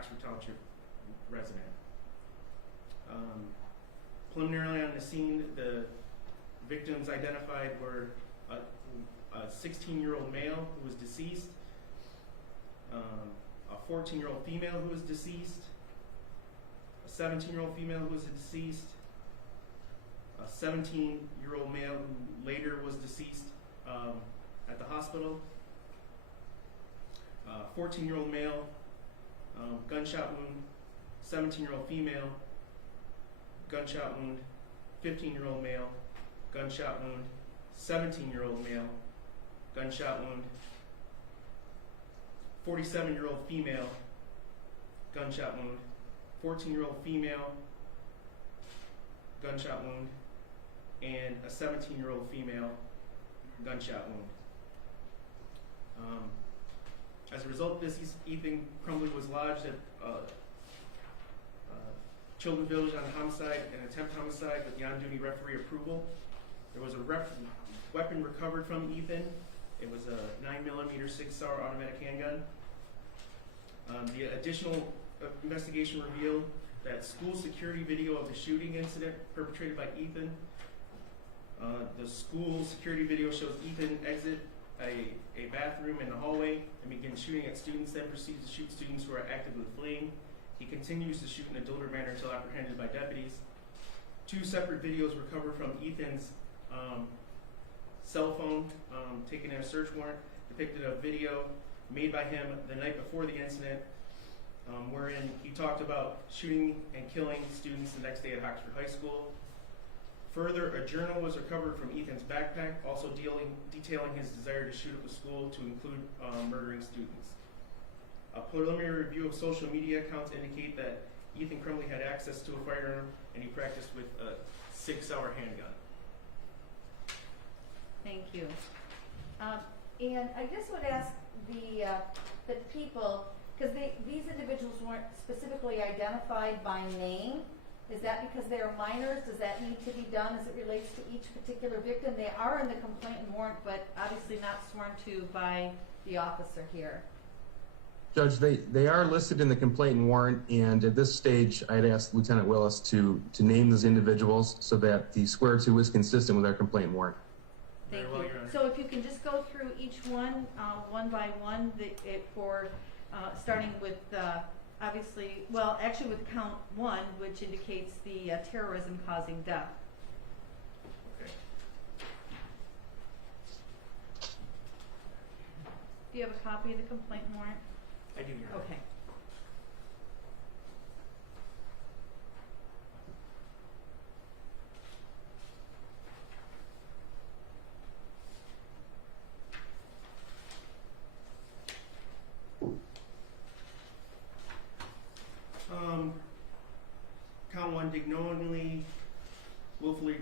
Oxford Township resident. Preliminarily on the scene, the victims identified were a 16-year-old male who was deceased, a 14-year-old female who was deceased, a 17-year-old female who was deceased, a 17-year-old male who later was deceased at the hospital, a 14-year-old male, gunshot wound, 17-year-old female, gunshot wound, 15-year-old male, gunshot wound, 17-year-old male, gunshot wound, 47-year-old female, gunshot wound, 14-year-old female, gunshot wound, and a 17-year-old female, gunshot wound. As a result of this, Ethan Crumbley was lodged at Children's Village on homicide and attempt homicide with the on-duty referee approval. There was a weapon recovered from Ethan. It was a 9mm 6-hour automatic handgun. The additional investigation revealed that school security video of the shooting incident perpetrated by Ethan. The school security video shows Ethan exit a bathroom in the hallway and begin shooting at students, then proceeds to shoot students who are actively fleeing. He continues to shoot in a deliberate manner until apprehended by deputies. 2 separate videos recovered from Ethan's cell phone taken in a search warrant depicted a video made by him the night before the incident wherein he talked about shooting and killing students the next day at Oxford High School. Further, a journal was recovered from Ethan's backpack, also detailing his desire to shoot up the school to include murdering students. A preliminary review of social media accounts indicate that Ethan Crumbley had access to a firearm and he practiced with a 6-hour handgun. Thank you. And I just would ask the people, because these individuals weren't specifically identified by name. Is that because they are minors? Does that need to be done as it relates to each particular victim? They are in the complaint and warrant, but obviously not sworn to by the officer here. Judge, they are listed in the complaint and warrant, and at this stage, I'd ask Lieutenant Willis to name those individuals so that the square to is consistent with our complaint and warrant. Thank Very well, you. Your Honor. So if you can just go through each one by one, starting with obviously, well, actually with count 1, which indicates the terrorism causing death. Okay. Do you have a copy of the complaint and warrant? I do, Your Honor. Okay. Count 1, did knowingly, willfully,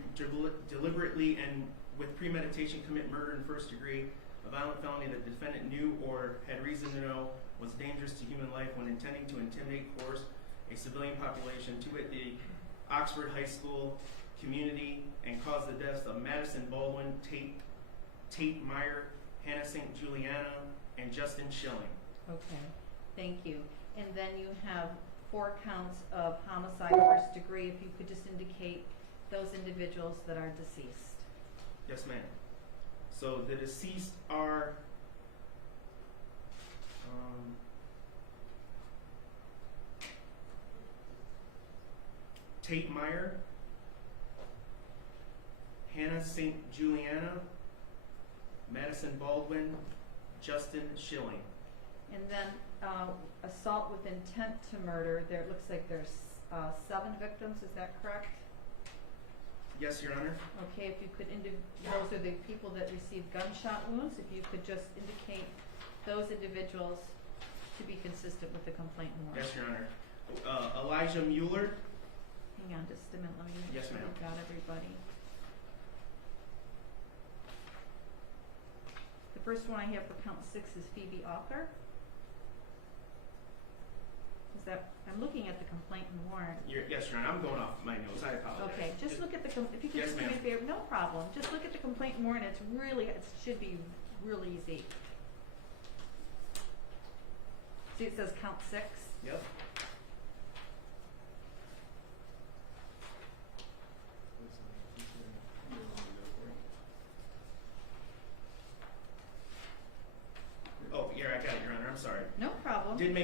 deliberately, and with premeditation commit murder in first degree, a violent felony that the defendant knew or had reason to know was dangerous to human life when intending to intimidate, coerce a civilian population, to wit, the Oxford High School community, and cause the deaths of Madison Baldwin, Tate Meyer, Hannah St. Juliana, and Justin Schilling. Okay, thank you. And then you have 4 counts of homicide first degree. If you could just indicate those individuals that are deceased. Yes, ma'am. So the deceased are Tate Meyer, Hannah St. Juliana, Madison Baldwin, Justin Schilling. And then assault with intent to murder. There it looks like there's 7 victims. Is that correct? Yes, Your Honor. Okay, if you could those are the people that received gunshot wounds. If you could just indicate those individuals to be consistent with the complaint and warrant. Yes, Your Honor. Elijah Mueller. Hang on just a minute. Let me make Yes, sure ma'am. we've got everybody. The first one I have for count 6 is Phoebe Author. Is that, I'm looking at the complaint and warrant. Yes, Your Honor. I'm going off my notes. I apologize. Okay, just look at the, if you could Yes, just do me a ma'am. favor, no problem. Just look at the complaint and warrant. It's really, it should be real easy. See, it says count 6. Yep.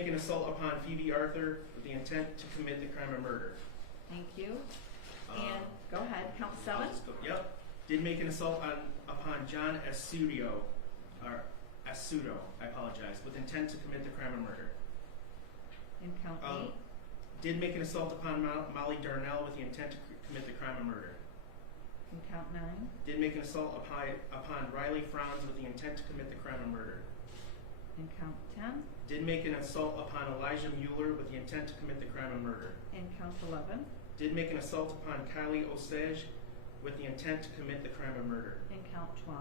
make an assault upon Phoebe Arthur with the intent to commit the crime of murder. Thank you. And go ahead, count I'll 7. just go, yep. Did make an assault upon John Asudo, I apologize, with intent to commit the crime of murder. And count 8. Did make an assault upon Molly Darnell with the intent to commit the crime of murder. And count 9. Did make an assault upon Riley Franz with the intent to commit the crime of murder. And count 10. Did make an assault upon Elijah Mueller with the intent to commit the crime of murder. And count 11. Did make an assault upon Kylie Osage with the intent to commit the crime of murder. And count 12.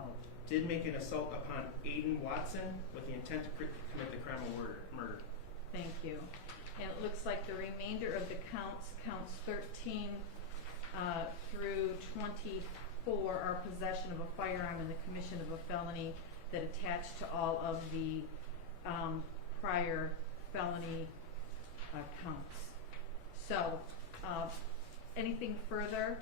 Did make an assault upon Aiden Watson with the intent to commit the crime of murder. Thank you. And it looks like the remainder of the counts 13 through 24 are possession of a firearm and the commission of a felony that attach to all of the prior felony counts. So, anything further?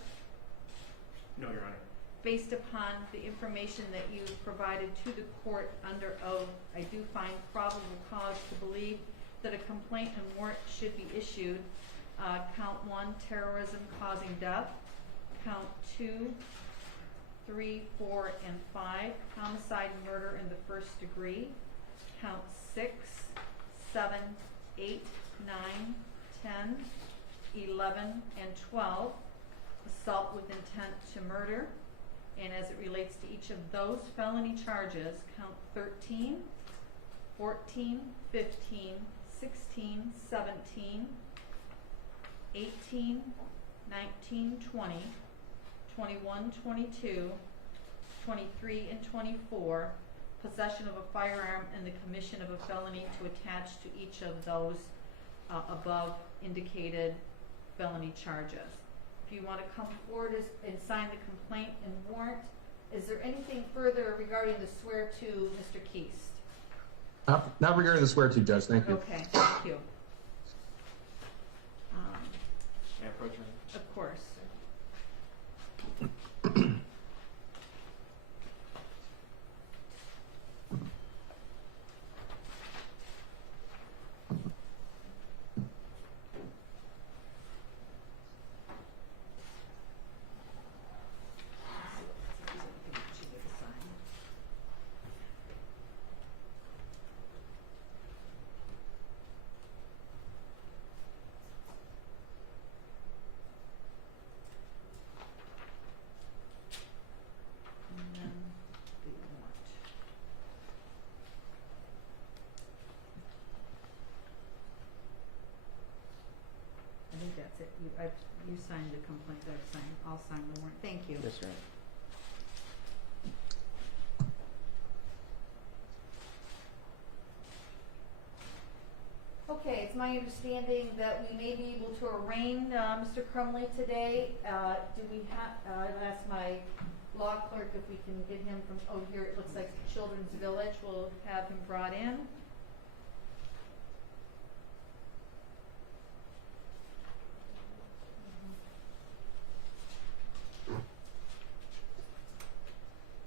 No, Your Honor. Based upon the information that you provided to the court under oath, I do find probable cause to believe that a complaint and warrant should be issued. Count 1, terrorism causing death. Count 2, 3, 4, and 5, homicide and murder in the first degree. Count 6, 7, 8, 9, 10, 11, and 12, assault with intent to murder. And as it relates to each of those felony charges, count 13, 14, 15, 16, 17, 18, 19, 20, 21, 22, 23, and 24, possession of a firearm and the commission of a felony to attach to each of those above indicated felony charges. If you want to come forward and sign the complaint and warrant, is there anything further regarding the swear to Mr. Keast? Not regarding the swear to, Judge. Thank you. Okay, thank you. May I approach her? Of course. I think that's it. You signed the complaint. I'll sign the warrant. Thank you. Yes, sir. Okay, it's my understanding that we may be able to arraign Mr. Crumley today. Do we have, I've asked my law clerk if we can get him from, oh, here it looks like Children's Village. We'll have him brought in.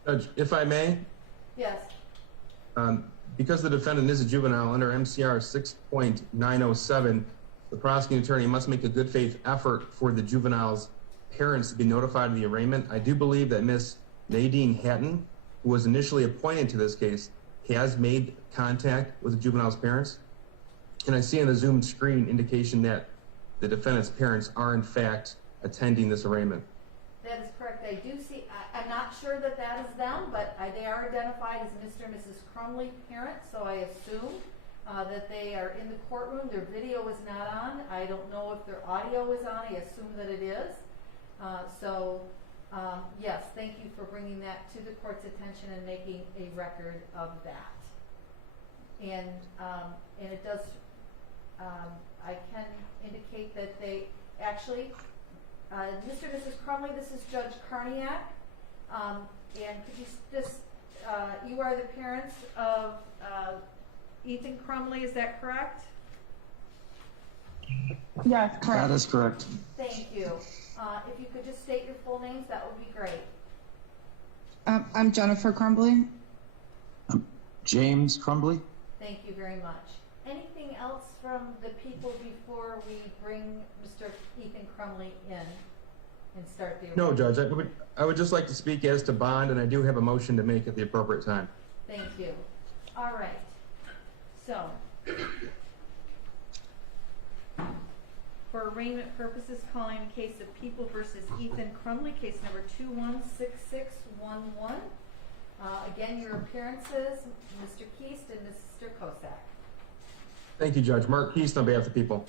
Judge, if I may, Yes. because the defendant is a juvenile under MCR 6.907, the prosecuting attorney must make a good faith effort for the juvenile's parents to be notified of the arraignment. I do believe that Miss Nadine Hatton, who was initially appointed to this case, has made contact with the juvenile's parents. And I see on the Zoom screen indication that the defendant's parents are in fact attending this arraignment. That is correct. I do see, I'm not sure that that is them, but they are identified as Mr. and Mrs. Crumley parents, so I assume that they are in the courtroom. Their video is not on. I don't know if their audio is on. I assume that it is. Yes, thank you for bringing that to the court's attention and making a record of that. And it does, I can indicate that they actually, Mr. and Mrs. Crumley, this is Judge Karniak. And could you just, you are the parents of Ethan Crumley, is that correct? Yes, correct. That is correct. Thank you. If you could just state your full names, that would be great. I'm Jennifer Crumbly. James Crumbly. Thank you very much. Anything else from the people before we bring Mr. Ethan Crumley in and start the? No, Judge, I would just like to speak as to bond, and I do have a motion to make at the appropriate time. Thank you. All right. So, for arraignment purposes, calling the case of People versus Ethan Crumley, case number 216611. Again, your appearances, Mr. Keast and Mr. Kosak. Thank you, Judge. Mark Keast on behalf of the people.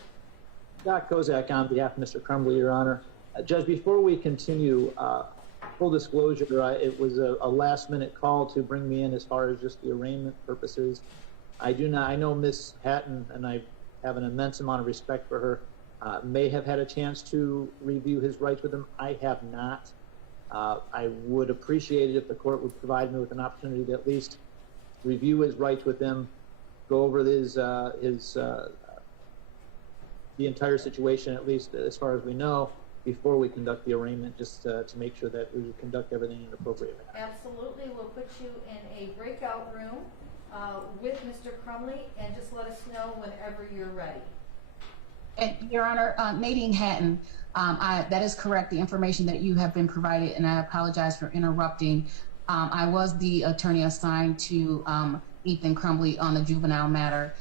Scott Kozak on behalf of Mr. Crumbley, Your Honor. Judge, before we continue, full disclosure, it was a last-minute call to bring me in as far as just the arraignment purposes. I know Ms. Hatton, and I have an immense amount of respect for her, may have had a chance to review his rights with him. I have not. I would appreciate it if the court would provide me with an opportunity to at least review his rights with him, go over the entire situation, at least as far as we know, before we conduct the arraignment, just to make sure that we conduct everything in an appropriate manner. Absolutely. We'll put you in a breakout room with Mr. Crumley, and just let us know whenever you're ready. And Your Honor, Nadine Hatton, that is correct, the information that you have been provided, and I apologize for interrupting. I was the attorney assigned to Ethan Crumley on the juvenile matter.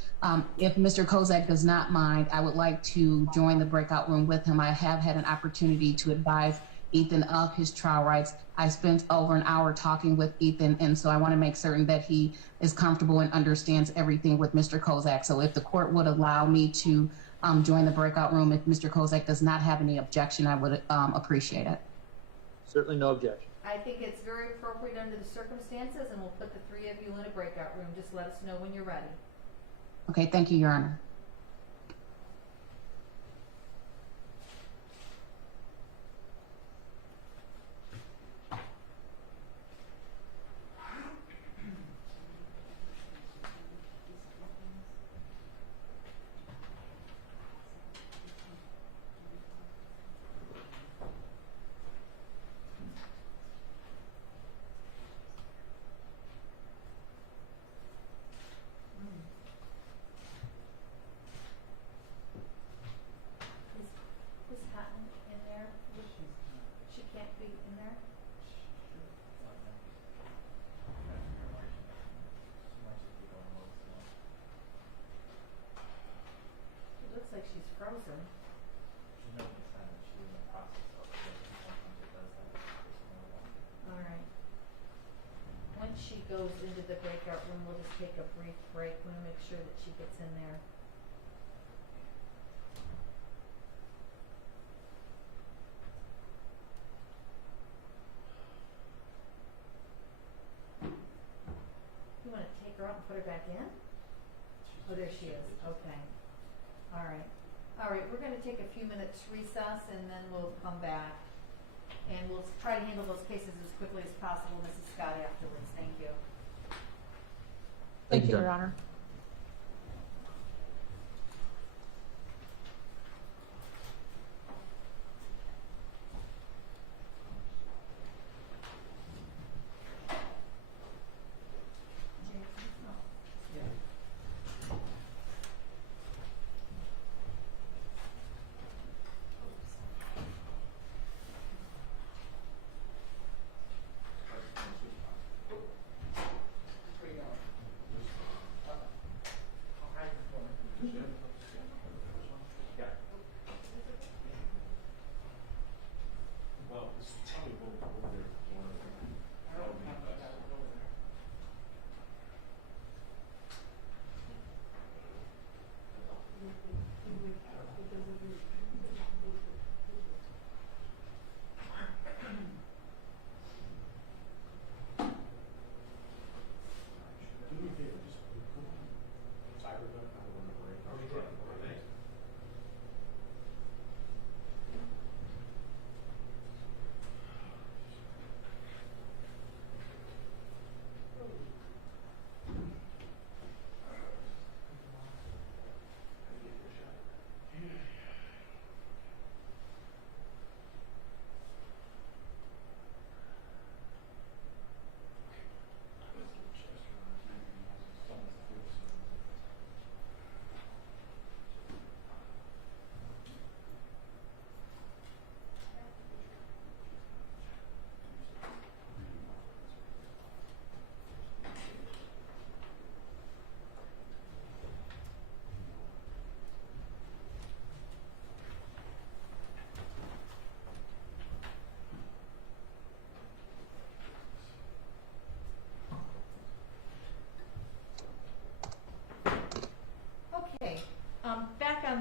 If Mr. Kozak does not mind, I would like to join the breakout room with him. I have had an opportunity to advise Ethan of his trial rights. I spent over an hour talking with Ethan, and so I want to make certain that he is comfortable and understands everything with Mr. Kozak. So if the court would allow me to join the breakout room, if Mr. Kozak does not have any objection, I would appreciate it. Certainly no objection. I think it's very appropriate under the circumstances, and we'll put the three of you in a breakout room. Just let us know when you're ready. Okay, thank you, Your Honor. Is Hatton in there? She can't be in there? It looks like she's frozen. All right. Once she goes into the breakout room, we'll just take a brief break. We'll make sure that she gets in there. You want to take her out and put her back in? Oh, there she is. Okay. All right. All right, we're going to take a few minutes recess, and then we'll come back. And we'll try to handle those cases as quickly as possible, Mrs. Scott, afterwards. Thank you. Thank you, Your Judge. Honor.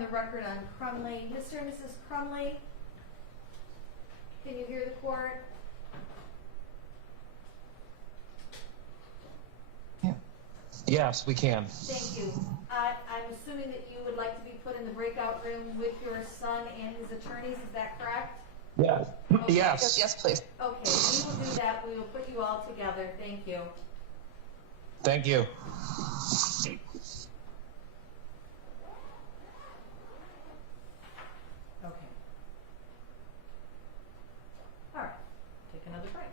the record on Crumley. Mr. and Mrs. Crumley, can you hear the court? Yes, we can. Thank you. I'm assuming that you would like to be put in the breakout room with your son and his attorneys, is that correct? Yes. Okay. Yes. Yes, please. Okay, we will do that. We will put you all together. Thank you. Thank you. Okay. All right, take another break.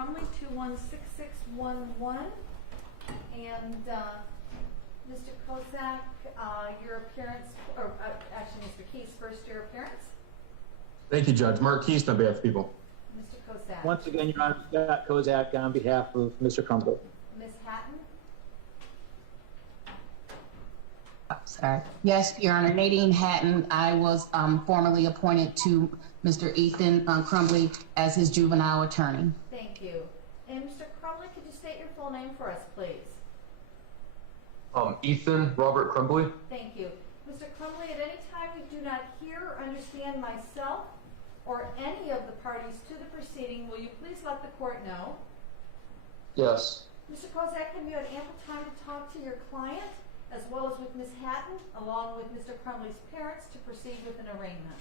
Crumley, 216611. And Mr. Kozak, your appearance, or actually Mr. Keith's first year appearance. Thank you, Judge. Mark Keast on behalf of the people. Mr. Kozak. Once again, Your Honor, Scott Kozak on behalf of Mr. Crumbly. Ms. Hatton. Sorry. Yes, Your Honor, Nadine Hatton. I was formally appointed to Mr. Ethan Crumbly as his juvenile attorney. Thank you. And Mr. Crumley, could you state your full name for us, please? Ethan Robert Crumbly. Thank you. Mr. Crumley, at any time you do not hear or understand myself or any of the parties to the proceeding, will you please let the court know? Yes. Mr. Kozak, have you had ample time to talk to your client, as well as with Ms. Hatton, along with Mr. Crumley's parents, to proceed with an arraignment?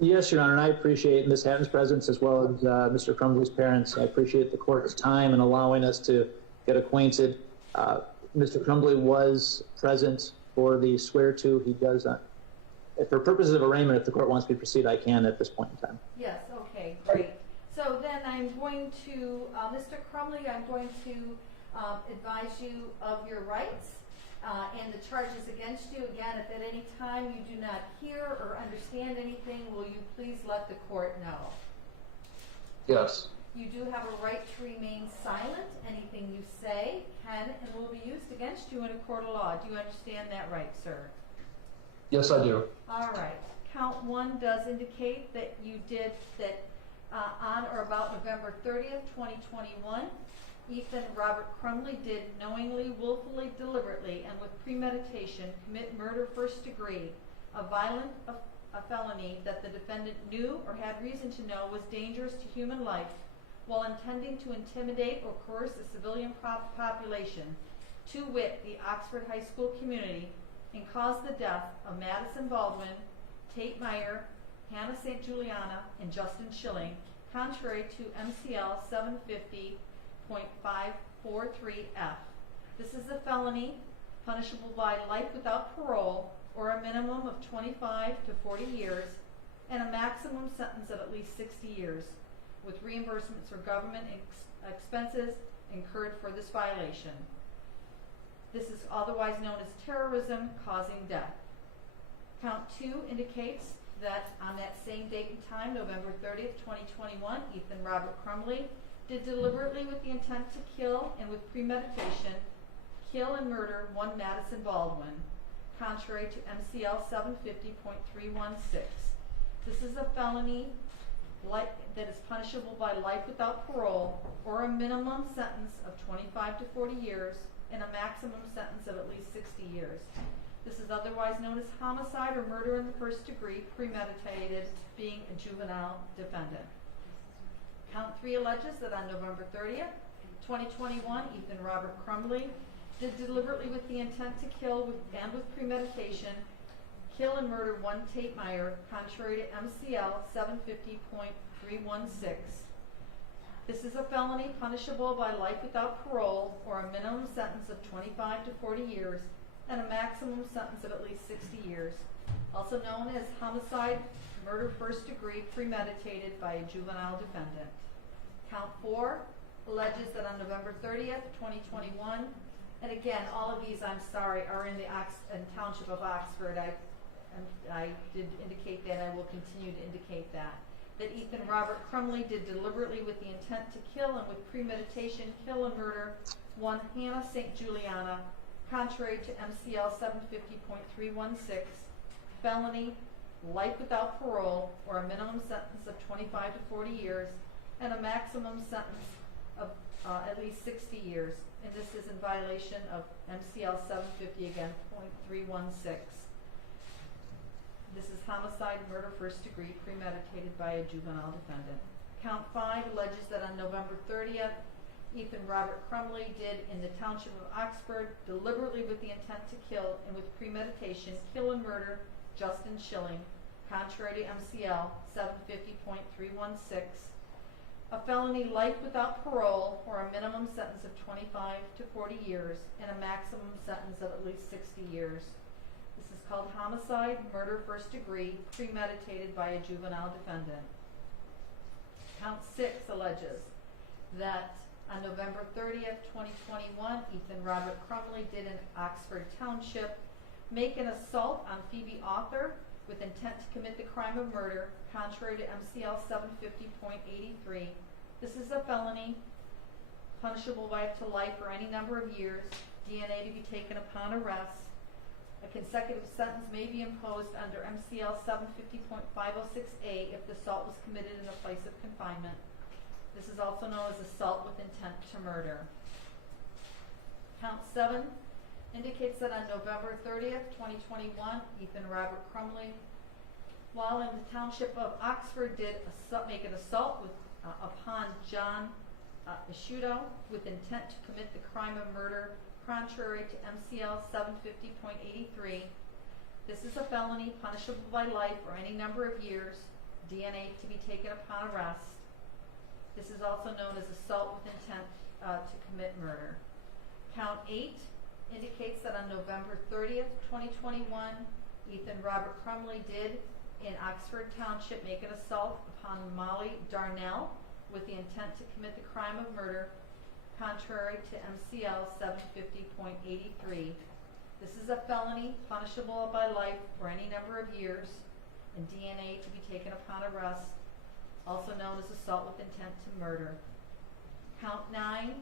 Yes, Your Honor, and I appreciate Ms. Hatton's presence as well as Mr. Crumbly's parents. I appreciate the court's time in allowing us to get acquainted. Mr. Crumbly was present for the swear-to. He does not. For purposes of arraignment, if the court wants me to proceed, I can at this point in time. Yes, okay, great. So then I'm going to, Mr. Crumley, I'm going to advise you of your rights and the charges against you. Again, if at any time you do not hear or understand anything, will you please let the court know? Yes. You do have a right to remain silent. Anything you say can and will be used against you in a court of law. Do you understand that right, sir? Yes, I do. All right. Count 1 does indicate that you did that on or about November 30th, 2021, Ethan Robert Crumley did knowingly, willfully, deliberately, and with premeditation commit murder first degree, a felony that the defendant knew or had reason to know was dangerous to human life, while intending to intimidate or coerce a civilian population, to wit, the Oxford High School community, and cause the death of Madison Baldwin, Tate Meyer, Hannah St. Juliana, and Justin Schilling, contrary to MCL 750.543F. This is a felony punishable by life without parole or a minimum of 25 to 40 years and a maximum sentence of at least 60 years, with reimbursements for government expenses incurred for this violation. This is otherwise known as terrorism causing death. Count 2 indicates that on that same date and time, November 30th, 2021, Ethan Robert Crumley did deliberately with the intent to kill and with premeditation kill and murder one Madison Baldwin, contrary to MCL 750.316. This is a felony that is punishable by life without parole or a minimum sentence of 25 to 40 years and a maximum sentence of at least 60 years. This is otherwise known as homicide or murder in the first degree, premeditated, being a juvenile defendant. Count 3 alleges that on November 30th, 2021, Ethan Robert Crumley did deliberately with the intent to kill and with premeditation kill and murder one Tate Meyer, contrary to MCL 750.316. This is a felony punishable by life without parole or a minimum sentence of 25 to 40 years and a maximum sentence of at least 60 years, also known as homicide, murder first degree, premeditated by a juvenile defendant. Count 4 alleges that on November 30th, 2021, and again, all of these, I'm sorry, are in the Township of Oxford. I did indicate that, I will continue to indicate that Ethan Robert Crumley did deliberately with the intent to kill and with premeditation kill and murder one Hannah St. Juliana, contrary to MCL 750.316, felony, life without parole, or a minimum sentence of 25 to 40 years, and a maximum sentence of at least 60 years. And this is in violation of MCL 750 again, .316. This is homicide, murder first degree, premeditated by a juvenile defendant. Count 5 alleges that on November 30th, Ethan Robert Crumley did in the Township of Oxford deliberately with the intent to kill and with premeditation kill and murder Justin Schilling, contrary to MCL 750.316, a felony life without parole or a minimum sentence of 25 to 40 years and a maximum sentence of at least 60 years. This is called homicide, murder first degree, premeditated by a juvenile defendant. Count 6 alleges that on November 30th, 2021, Ethan Robert Crumley did in Oxford Township make an assault on Phoebe Author with intent to commit the crime of murder, contrary to MCL 750.83. This is a felony, punishable by up to life or any number of years, DNA to be taken upon arrest. A consecutive sentence may be imposed under MCL 750.506A if the assault was committed in a place of confinement. This is also known as assault with intent to murder. Count 7 indicates that on November 30th, 2021, Ethan Robert Crumley, while in the township of Oxford, did make an assault upon John Asciutto with intent to commit the crime of murder, contrary to MCL 750.83. This is a felony punishable by life or any number of years, DNA to be taken upon arrest. This is also known as assault with intent to commit murder. Count 8 indicates that on November 30th, 2021, Ethan Robert Crumley did in Oxford Township make an assault upon Molly Darnell with the intent to commit the crime of murder, contrary to MCL 750.83. This is a felony punishable by life for any number of years and DNA to be taken upon arrest, also known as assault with intent to murder. Count 9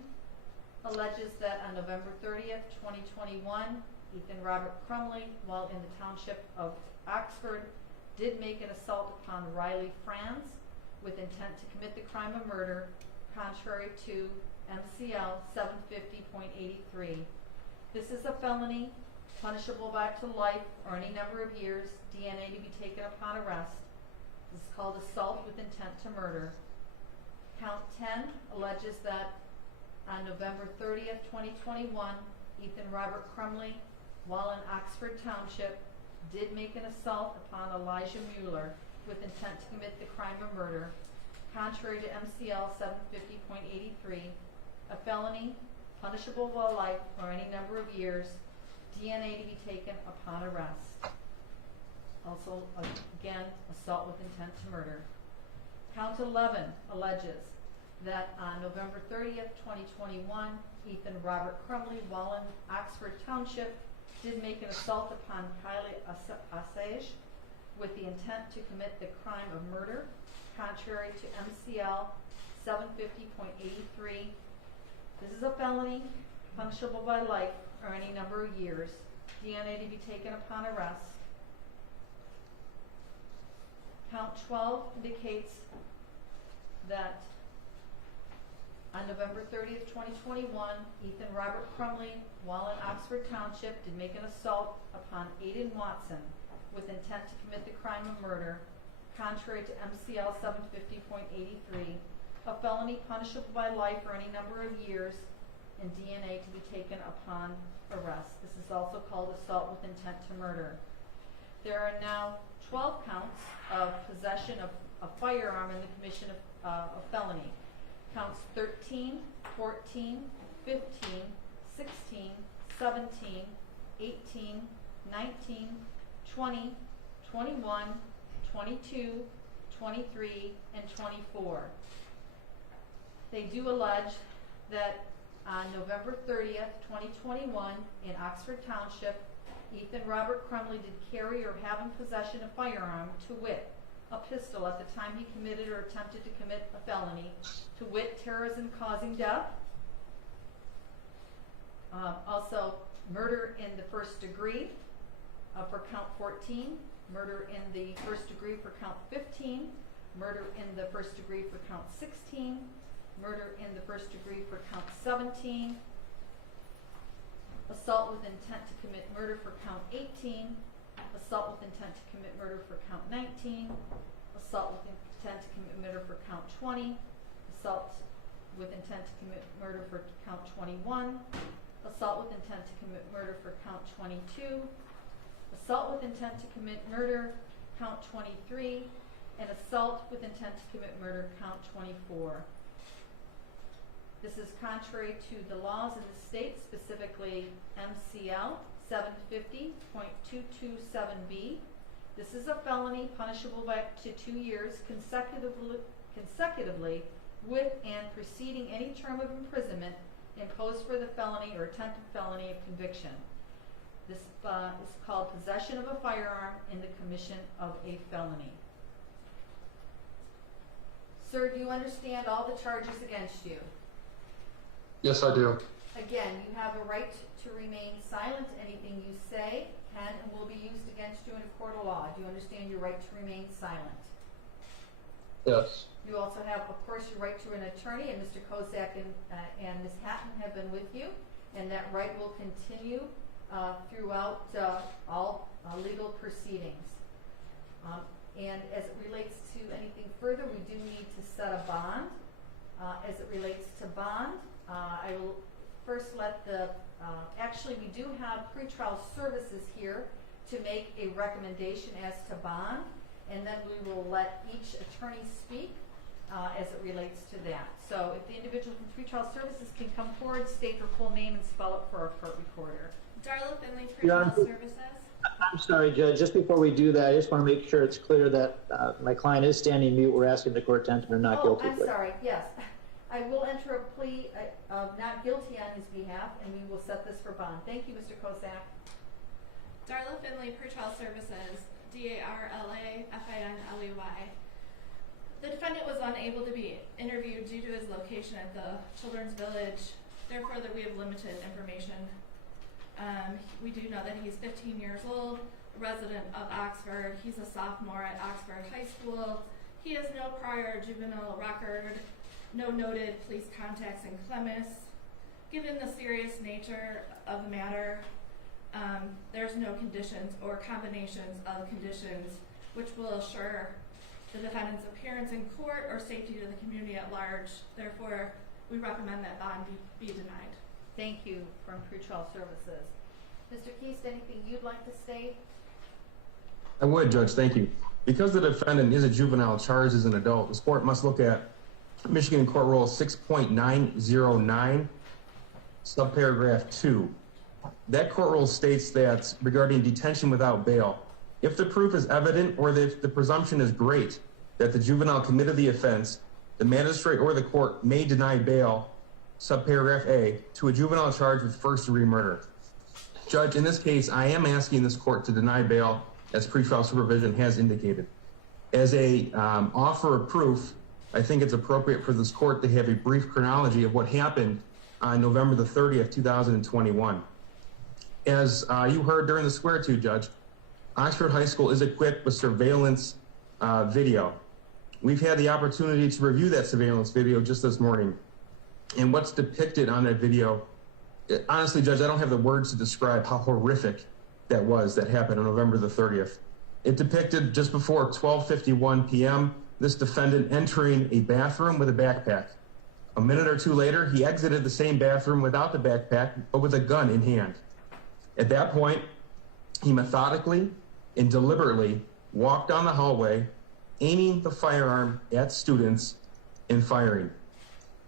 alleges that on November 30th, 2021, Ethan Robert Crumley, while in the township of Oxford, did make an assault upon Riley Franz with intent to commit the crime of murder, contrary to MCL 750.83. This is a felony punishable by up to life or any number of years, DNA to be taken upon arrest. This is called assault with intent to murder. Count 10 alleges that on November 30th, 2021, Ethan Robert Crumley, while in Oxford Township, did make an assault upon Elijah Mueller with intent to commit the crime of murder, contrary to MCL 750.83, a felony punishable by life or any number of years, DNA to be taken upon arrest. Also, again, assault with intent to murder. Count 11 alleges that on November 30th, 2021, Ethan Robert Crumley, while in Oxford Township, did make an assault upon Kylie Assange with the intent to commit the crime of murder, contrary to MCL 750.83. This is a felony punishable by life or any number of years, DNA to be taken upon arrest. Count 12 indicates that on November 30th, 2021, Ethan Robert Crumley, while in Oxford Township, did make an assault upon Aiden Watson with intent to commit the crime of murder, contrary to MCL 750.83, a felony punishable by life or any number of years, and DNA to be taken upon arrest. This is also called assault with intent to murder. There are now 12 counts of possession of a firearm in the commission of a felony. Counts 13, 14, 15, 16, 17, 18, 19, 20, 21, 22, 23, and 24. They do allege that on November 30th, 2021, in Oxford Township, Ethan Robert Crumley did carry or have in possession a firearm, to wit, a pistol at the time he committed or attempted to commit a felony, to wit, terrorism causing death. Also, murder in the first degree for count 14, murder in the first degree for count 15, murder in the first degree for count 16, murder in the first degree for count 17, assault with intent to commit murder for count 18, assault with intent to commit murder for count 19, assault with intent to commit murder for count 20, assault with intent to commit murder for count 21, assault with intent to commit murder for count 22, assault with intent to commit murder count 23, and assault with intent to commit murder count 24. This is contrary to the laws in the state, specifically MCL 750.227B. This is a felony punishable by up to 2 years consecutively with and preceding any term of imprisonment imposed for the felony or attempted felony of conviction. This is called possession of a firearm in the commission of a felony. Sir, do you understand all the charges against you? Yes, I do. Again, you have a right to remain silent. Anything you say can and will be used against you in a court of law. Do you understand your right to remain silent? Yes. You also have, of course, your right to an attorney, and Mr. Kozak and Ms. Hatton have been with you, and that right will continue throughout all legal proceedings. And as it relates to anything further, we do need to set a bond. As it relates to bond, I will first let actually we do have pretrial services here to make a recommendation as to bond, and then we will let each attorney speak as it relates to that. So if the individual from pretrial services can come forward, state their full name and spell it for our court recorder. Darla Finley, Your Pretrial Honor. Services. I'm sorry, Judge. Just before we do that, I just want to make sure it's clear that my client is standing mute. We're asking the court to enter not guilty. I'm sorry, yes. I will enter a plea of not guilty on his behalf, and we will set this for bond. Thank you, Mr. Kozak. Darla Finley, Pretrial Services. DARLA FINLEY. The defendant was unable to be interviewed due to his location at the Children's Village. Therefore, that we have limited information. We do know that he's 15 years old, a resident of Oxford. He's a sophomore at Oxford High School. He has no prior juvenile record, no noted police contacts in Clemmis. Given the serious nature of the matter, there's no conditions or combinations of conditions which will assure the defendant's appearance in court or safety to the community at large. Therefore, we recommend that bond be denied. Thank you from pretrial services. Mr. Keast, anything you'd like to state? I would, Judge, thank you. Because the defendant is a juvenile charged as an adult, this court must look at Michigan Court Rule 6.909, subparagraph 2. That court rule states that regarding detention without bail, if the proof is evident or if the presumption is great that the juvenile committed the offense, the magistrate or the court may deny bail, subparagraph A, to a juvenile charged with first-degree murder. Judge, in this case, I am asking this court to deny bail as pretrial supervision has indicated. As a offer of proof, I think it's appropriate for this court to have a brief chronology of what happened on November the 30th, 2021. As you heard during the swear-to, Judge, Oxford High School is equipped with surveillance video. We've had the opportunity to review that surveillance video just this morning. And what's depicted on that video, honestly, Judge, I don't have the words to describe how horrific that happened on November the 30th. It depicted just before 12:51 p.m., this defendant entering a bathroom with a backpack. A minute or two later, he exited the same bathroom without the backpack, but with a gun in hand. At that point, he methodically and deliberately walked down the hallway, aiming the firearm at students and firing.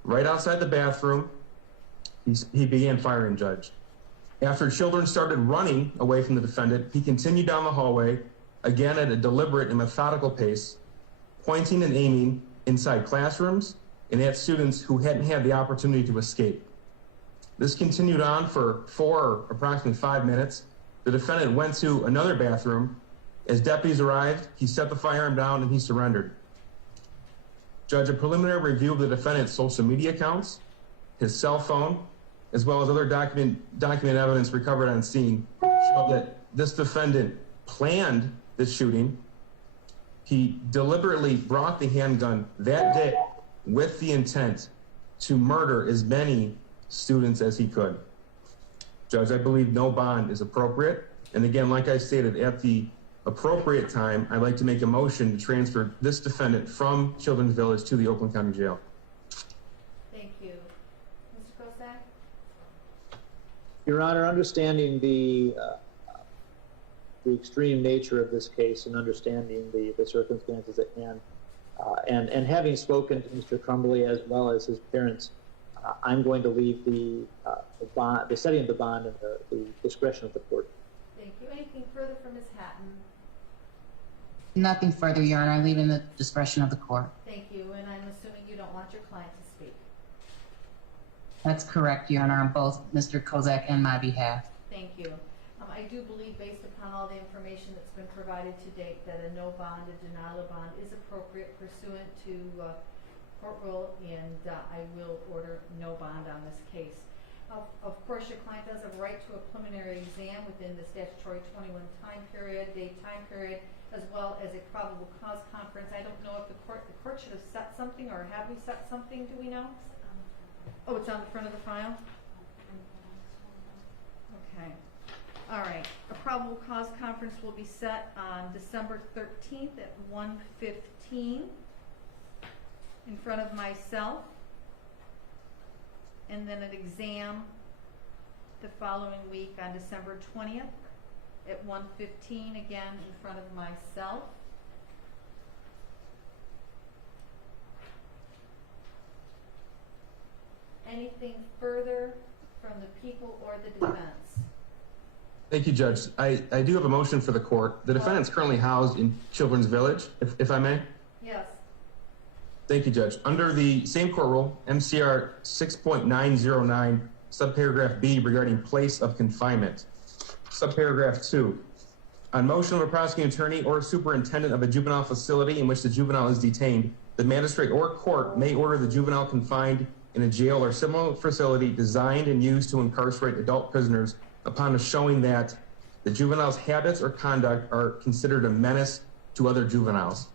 Right outside the bathroom, he began firing, Judge. After children started running away from the defendant, he continued down the hallway, again at a deliberate and methodical pace, pointing and aiming inside classrooms and at students who hadn't had the opportunity to escape. This continued on for approximately 5 minutes. The defendant went to another bathroom. As deputies arrived, he set the firearm down and he surrendered. Judge, a preliminary review of the defendant's social media accounts, his cell phone, as well as other document evidence recovered on scene showed that this defendant planned this shooting. He deliberately brought the handgun that day with the intent to murder as many students as he could. Judge, I believe no bond is appropriate. And again, like I stated, at the appropriate time, I'd like to make a motion to transfer this defendant from Children's Village to the Oakland County Jail. Thank you. Mr. Kozak? Your Honor, understanding the extreme nature of this case and understanding the circumstances at hand, and having spoken to Mr. Crumbly as well as his parents, I'm going to leave the setting of the bond and the discretion of the court. Thank you. Anything further from Ms. Hatton? Nothing further, Your Honor. I leave in the discretion of the court. Thank you, and I'm assuming you don't want your client to speak. That's correct, Your Honor, on both Mr. Kozak and my behalf. Thank you. I do believe, based upon all the information that's been provided to date, that a no bond, a denial of bond is appropriate pursuant to court rule, and I will order no bond on this case. Of course, your client does have a right to a preliminary exam within the statutory 21-day time period, as well as a probable cause conference. I don't know if the court should have set something, or have we set something, do we know? Oh, it's on the front of the file? Okay. All right. A probable cause conference will be set on December 13th at 1:15 in front of myself, and then an exam the following week on December 20th at 1:15 again in front of myself. Anything further from the people or the defense? Thank you, Judge. I do have a motion for the court. The defendant's currently housed in Children's Village, if I may. Yes. Thank you, Judge. Under the same court rule, MCR 6.909, subparagraph B regarding place of confinement. Subparagraph 2. On motion of a prosecuting attorney or superintendent of a juvenile facility in which the juvenile is detained, the magistrate or court may order the juvenile confined in a jail or similar facility designed and used to incarcerate adult prisoners upon a showing that the juvenile's habits or conduct are considered a menace to other juveniles.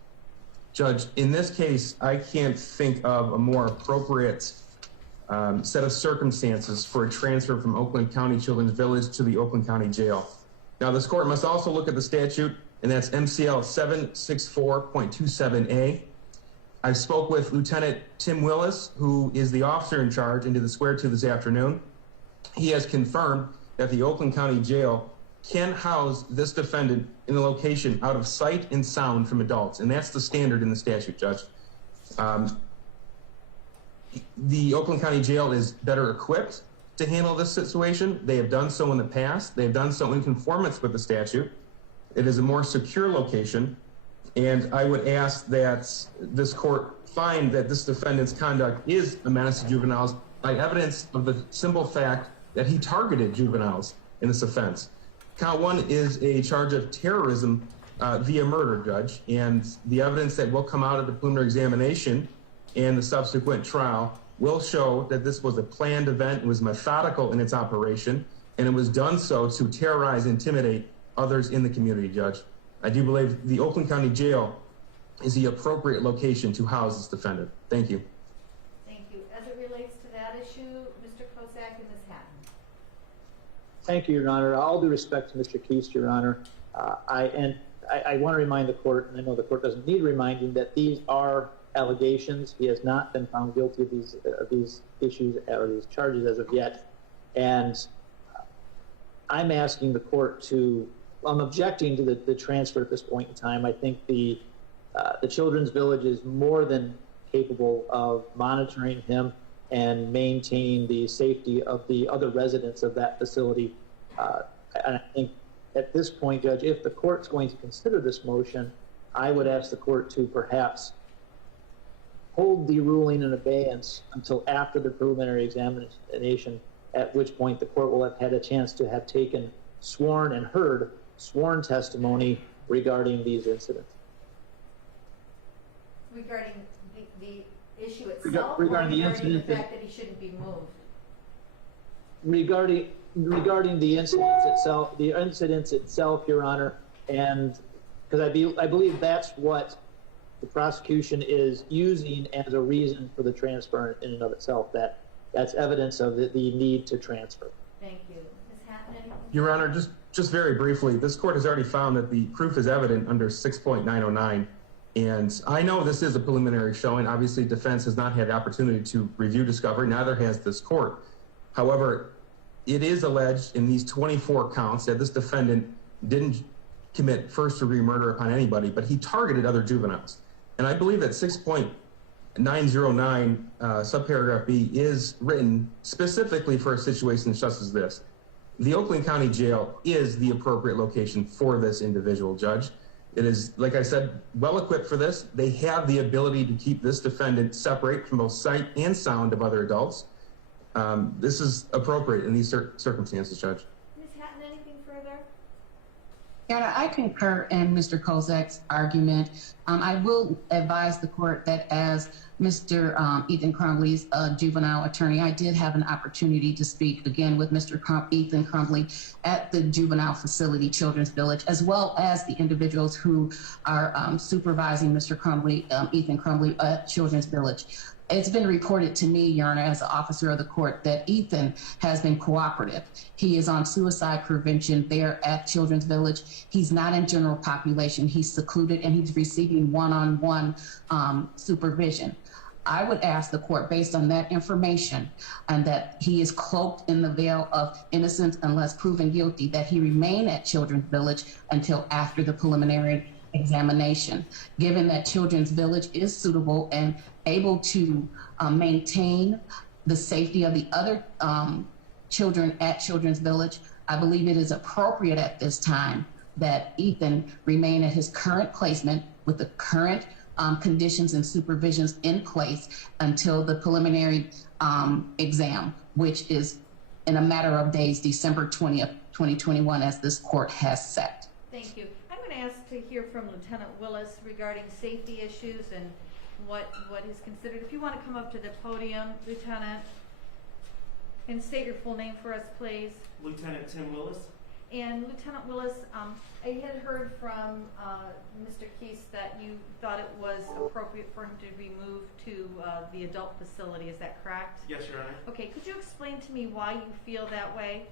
Judge, in this case, I can't think of a more appropriate set of circumstances for a transfer from Oakland County Children's Village to the Oakland County Jail. Now, this court must also look at the statute, and that's MCL 764.27A. I spoke with Lieutenant Tim Willis, who is the officer in charge, and did the swear to this afternoon. He has confirmed that the Oakland County Jail can house this defendant in a location out of sight and sound from adults, and that's the standard in the statute, Judge. The Oakland County Jail is better equipped to handle this situation. They have done so in the past. They have done so in conformance with the statute. It is a more secure location, and I would ask that this court find that this defendant's conduct is a menace to juveniles by evidence of the simple fact that he targeted juveniles in this offense. Count 1 is a charge of terrorism via murder, Judge, and the evidence that will come out of the preliminary examination and the subsequent trial will show that this was a planned event, it was methodical in its operation, and it was done so to terrorize and intimidate others in the community, Judge. I do believe the Oakland County Jail is the appropriate location to house this defendant. Thank you. Thank you. As it relates to that issue, Mr. Kozak and Ms. Hatton. Thank you, Your Honor. All due respect to Mr. Keast, Your Honor, I want to remind the court, and I know the court doesn't need reminding, that these are allegations. He has not been found guilty of these issues or these charges as of yet, and I'm asking the court to. I'm objecting to the transfer at this point in time. I think the Children's Village is more than capable of monitoring him and maintaining the safety of the other residents of that facility. And I think at this point, Judge, if the court's going to consider this motion, I would ask the court to perhaps hold the ruling in abeyance until after the preliminary examination, at which point the court will have had a chance to have taken sworn and heard sworn testimony regarding these incidents. Regarding the issue itself, regarding the fact incident that he shouldn't be moved? Regarding the incidents itself, Your Honor, and because I believe that's what the prosecution is using as a reason for the transfer in and of itself. That's evidence of the need to transfer. Thank you. Ms. Hatton, anything? Your Honor, just very briefly, this court has already found that the proof is evident under 6.909, and I know this is a preliminary showing. Obviously, defense has not had the opportunity to review discovery, neither has this court. However, it is alleged in these 24 counts that this defendant didn't commit first-degree murder upon anybody, but he targeted other juveniles. And I believe that 6.909 subparagraph B is written specifically for a situation such as this. The Oakland County Jail is the appropriate location for this individual, Judge. It is, like I said, well equipped for this. They have the ability to keep this defendant separate from both sight and sound of other adults. This is appropriate in these circumstances, Judge. Ms. Hatton, anything further? Yeah, I concur in Mr. Kozak's argument. I will advise the court that as Mr. Ethan Crumbley's juvenile attorney, I did have an opportunity to speak again with Mr. Ethan Crumbley at the juvenile facility, Children's Village, as well as the individuals who are supervising Mr. Crumbley, Ethan Crumbley at Children's Village. It's been reported to me, Your Honor, as an officer of the court, that Ethan has been cooperative. He is on suicide prevention there at Children's Village. He's not in general population. He's secluded and he's receiving one-on-one supervision. I would ask the court, based on that information, and that he is cloaked in the veil of innocence unless proven guilty, that he remain at Children's Village until after the preliminary examination. Given that Children's Village is suitable and able to maintain the safety of the other children at Children's Village, I believe it is appropriate at this time that Ethan remain at his current placement with the current conditions and supervisions in place until the preliminary exam, which is in a matter of days, December 20th, 2021, as this court has set. Thank you. I'm going to ask to hear from Lieutenant Willis regarding safety issues and what is considered. If you want to come up to the podium, Lieutenant, and state your full name for us, please. Lieutenant Tim Willis. And Lieutenant Willis, I had heard from Mr. Keese that you thought it was appropriate for him to be moved to the adult facility. Is that correct? Yes, Your Honor. Okay, could you explain to me why you feel that way?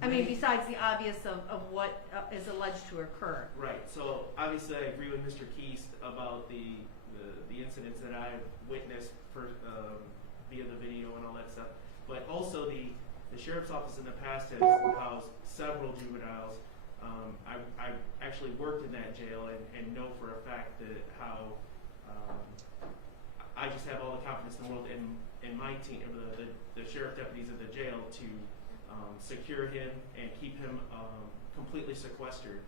I mean, besides the obvious of what is alleged to occur. Right. So obviously, I agree with Mr. Keese about the incidents that I've witnessed for via the video and all that stuff. But also the sheriff's office in the past has housed several juveniles. I've actually worked in that jail and know for a fact that how I just have all the confidence in the world in my team, the sheriff deputies at the jail to secure him and keep him completely sequestered.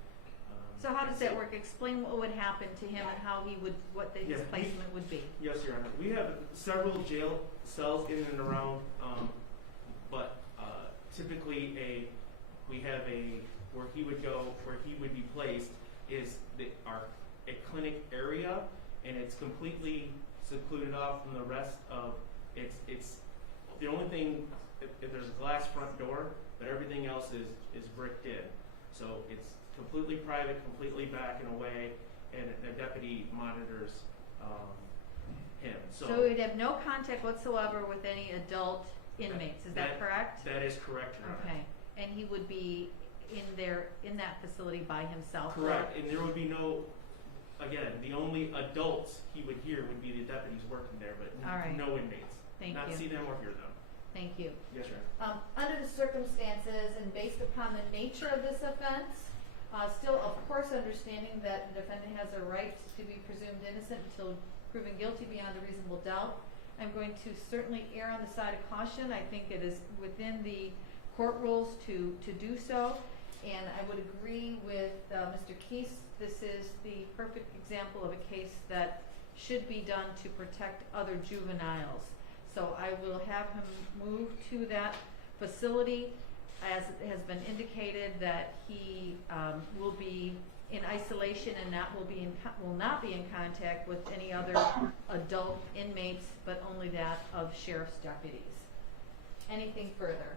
So how does that work? Explain what would happen to him and how he would, his placement would be. Yes, Your Honor. We have several jail cells in and around, but typically where he would go, where he would be placed is a clinic area, and it's completely secluded off from the rest of it's the only thing. If there's a glass front door, but everything else is bricked in. So it's completely private, completely back and away, and a deputy monitors him. So he'd have no contact whatsoever with any adult inmates. Is that correct? That is correct, Your Honor. Okay. And he would be in that facility by himself. Correct. And there would be the only adults he would hear would be the deputies working there, but no inmates. Thank you. Not see them or hear them. Thank you. Yes, Your Honor. Under the circumstances and based upon the nature of this offense, still, of course, understanding that the defendant has a right to be presumed innocent until proven guilty beyond a reasonable doubt, I'm going to certainly err on the side of caution. I think it is within the court rules to do so, and I would agree with Mr. Keese. This is the perfect example of a case that should be done to protect other juveniles. So I will have him move to that facility, as has been indicated that he will be in isolation and will not be in contact with any other adult inmates, but only that of sheriff's deputies. Anything further?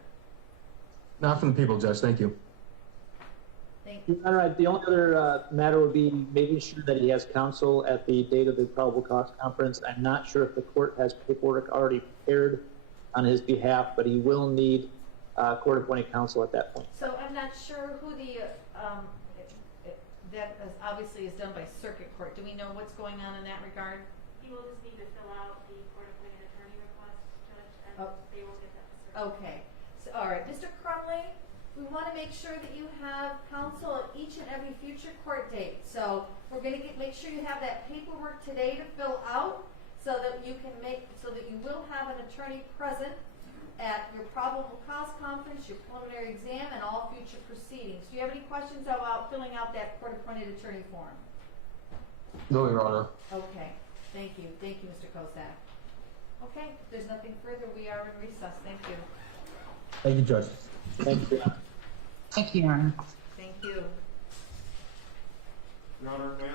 Not from the people, Judge. Thank you. Thank you. All right. The only other matter would be making sure that he has counsel at the date of the probable cause conference. I'm not sure if the court has paperwork already prepared on his behalf, but he will need court-appointed counsel at that point. So I'm not sure who that obviously is done by circuit court. Do we know what's going on in that regard? He will just need to fill out the court-appointed attorney request, Judge, and they will get that to circuit. Okay. So, all right. Mr. Crumley, we want to make sure that you have counsel at each and every future court date. So we're going to make sure you have that paperwork today to fill out so that you will have an attorney present at your probable cause conference, your preliminary exam, and all future proceedings. Do you have any questions about filling out that court-appointed attorney form? No, Your Honor. Okay, thank you, Mr. Kozak. Okay, if there's nothing further, we are in recess. Thank you. Thank you, Judge. Thank you. Thank you, Your Honor. Thank you. Your Honor, may I